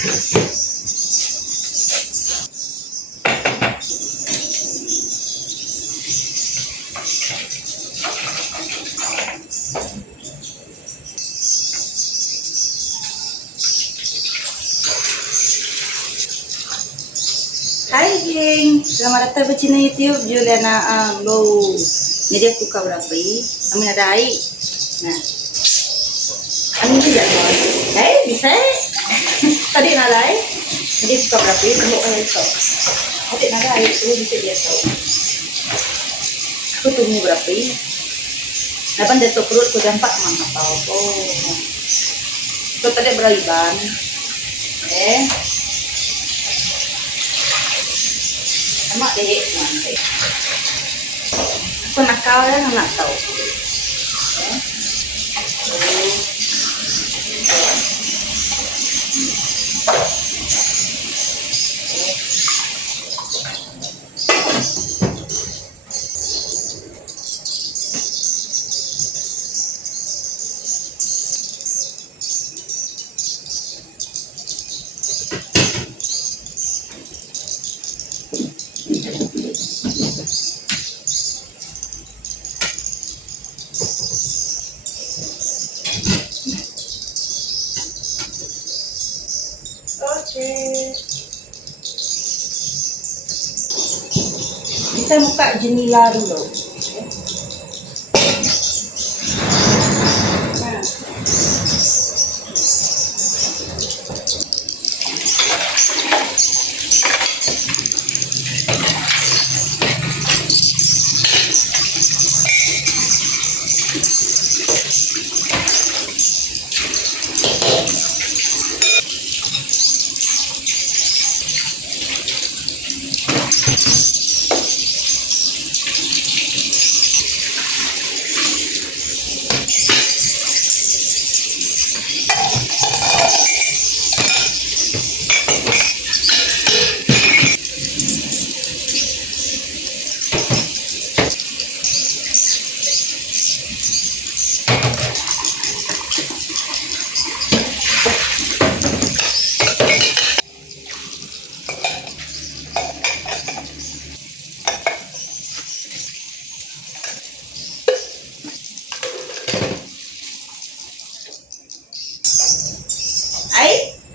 Hai geng, selamat datang di channel YouTube Juliana Anggo. Jadi aku buka berapa ini? Kami ada air. Nah, kami tidak mau. Bisa? Tadi ada air. Jadi buka berapa ini? Tunggu air itu. Tadi ada air itu bisa dia tahu. Aku tunggu berapa ini? Dapat jatuh perut ku dampak mana tahu. Oh, itu tadi beriban. Emak deh, nanti. Aku nakal ya, nggak tahu. Oke. Kita buka jendela dulu. Nah.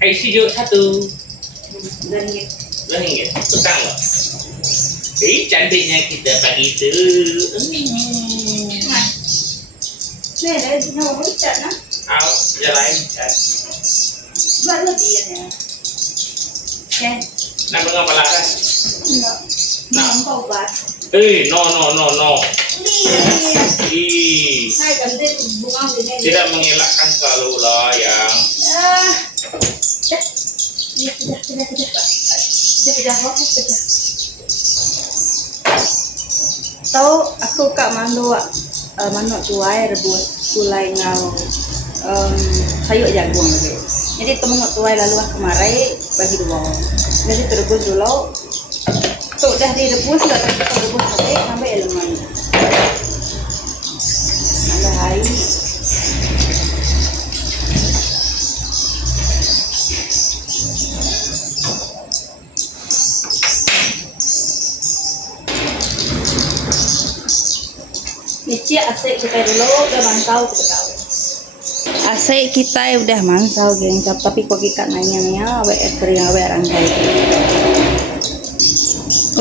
IC yuk satu. Ringgit. Ringgit. Tukang loh. Cantiknya kita pagi itu. Nah. Nih, dari nomor cat nah. Jalan. Baru dia ya. Oke. Nama ngapa lah kan? Enggak. Nah. Kau buat. No. Nih. Hai, ganti bunga ini. Tidak mengelakkan selalu lah yang. Tahu aku kak mandu manuk tuai rebus gulai ngau sayur jagung lagi. Jadi temen tuai lalu kemarin bagi dua. Jadi terebus dulu. Tuh udah direbus nggak terebus sampai elemen. Ada hari. Nici asik kita dulu udah mantau kita tahu. Asik kita udah mantau geng, tapi kok kita nanya kering rangkai.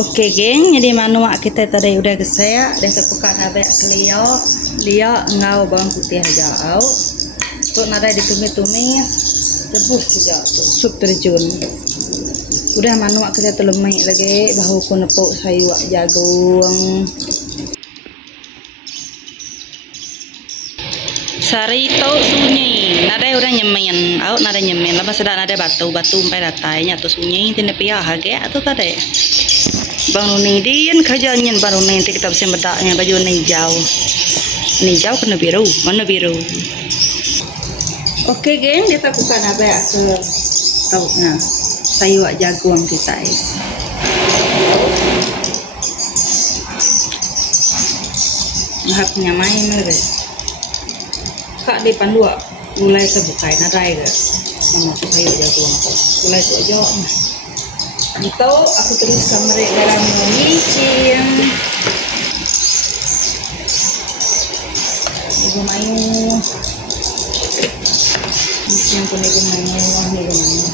Oke geng, jadi manuak kita tadi udah gesek, udah terbuka nabe kelio, dia ngau bawang putih aja au. Tuh nada ditumis-tumis, rebus saja tuh sup terjun. Udah manuak kita telemai lagi, bahu ku nepuk sayur jagung. Sari tau sunyi, nada orang nyemen, out nada nyemen, lepas sedang ada batu sampai datanya tuh sunyi, tidak pihak harga atau tadi. Bang Nuni dian kerjanya baru nanti kita bisa bedaknya baju hijau kena biru, mana biru. Oke geng, kita buka nabe ke tahunya sayur jagung kita. Ngahapnya main lagi. Kak di pandua Gulai itu bukan ada ya. Mama aku saya jago aku. Gulai itu aja. Itu aku terus kamar garam micin. Ibu mayu. Micin pun ibu mayu, ibu mayu.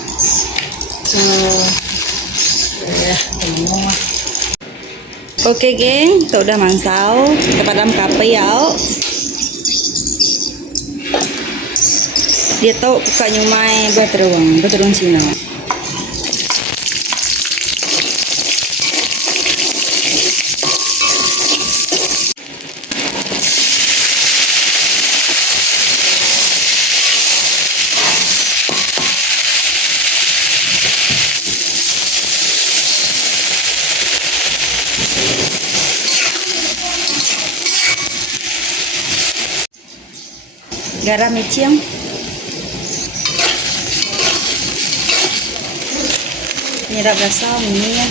So, ya, semua. Oke geng, kita udah mangsau. Kita padam kape ya. Dia tahu buka nyumai beteruang Cina. Garam micin. Nyerap rasa minyak.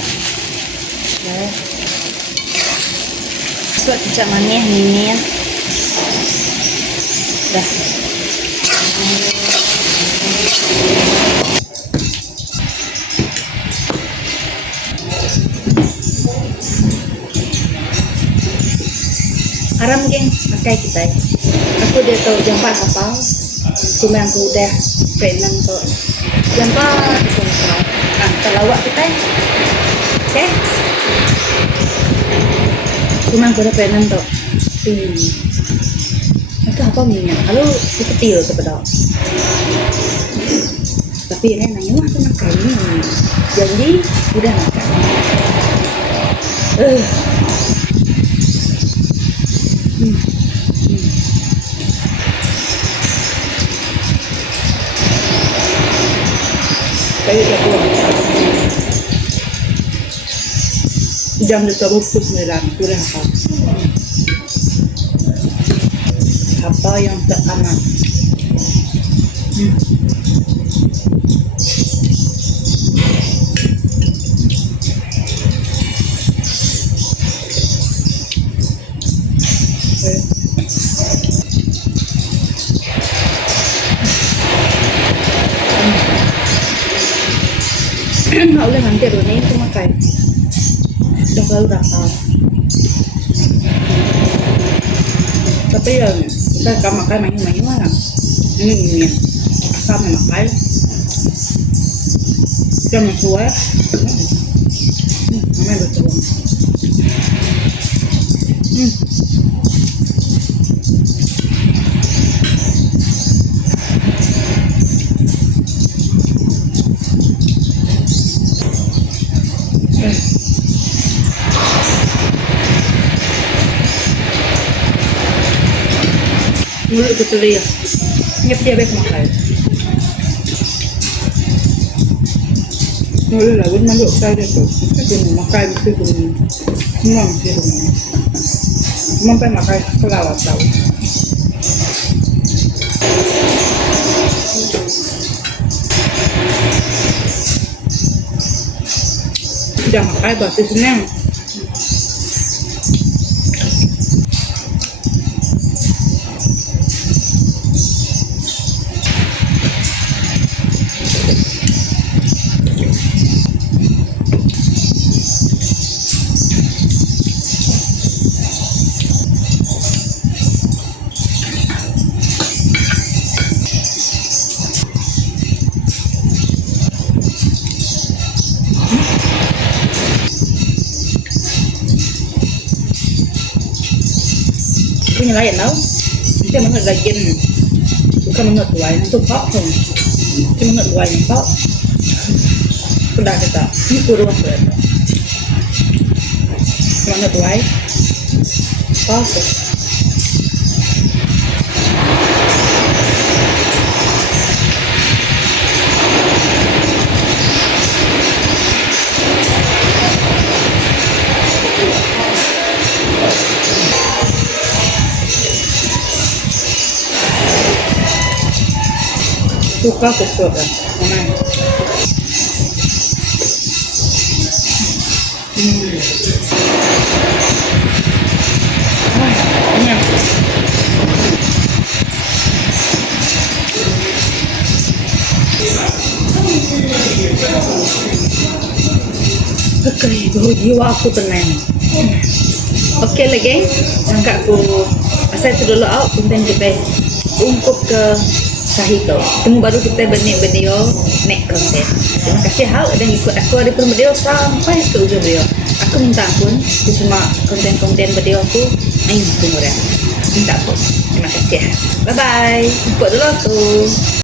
Suat kecap manis minyak. Dah. Haram geng, pakai kita. Aku dia tahu jampak apa. Cuma aku udah prenan tuh. Jampak sumpah. Nah, terlawak kita. Oke. Cuma aku udah prenan tuh. Itu apa minyak? Kalau itu kecil tuh pedal. Tapi ini nanya mah aku makan ini. Jadi udah makan. Kayak aku jam dua sembilan kurang apa yang tak aman. Nggak boleh hampir ini itu makai udah selalu rasa tapi ya kita gak makai main-main mana ini asam makai jam sesuai namanya betul mulut betul ya nyep dia baik makan mulut lah buat manduk saya tu kita makan itu pun memang sih memang makan kelawat tahu sudah makan bahasa senang. Punya lain tau kita mengat gajian bukan mengat tuai itu pak pun kita mengat tuai yang pak sudah kita ini kurang berapa mengat tuai pak pun suka sesuatu mana Okay, baru jiwa aku tenang. Okey lah geng, angkat aku asal itu dulu out konten kita untuk ke Sahito. Temu baru kita benih video next konten. Terima kasih hal dan ikut aku dari video sampai ke ujung video. Aku minta ampun cuma konten-konten video aku main kumurah. Minta ampun. Terima kasih. Bye bye. Ikut dulu aku.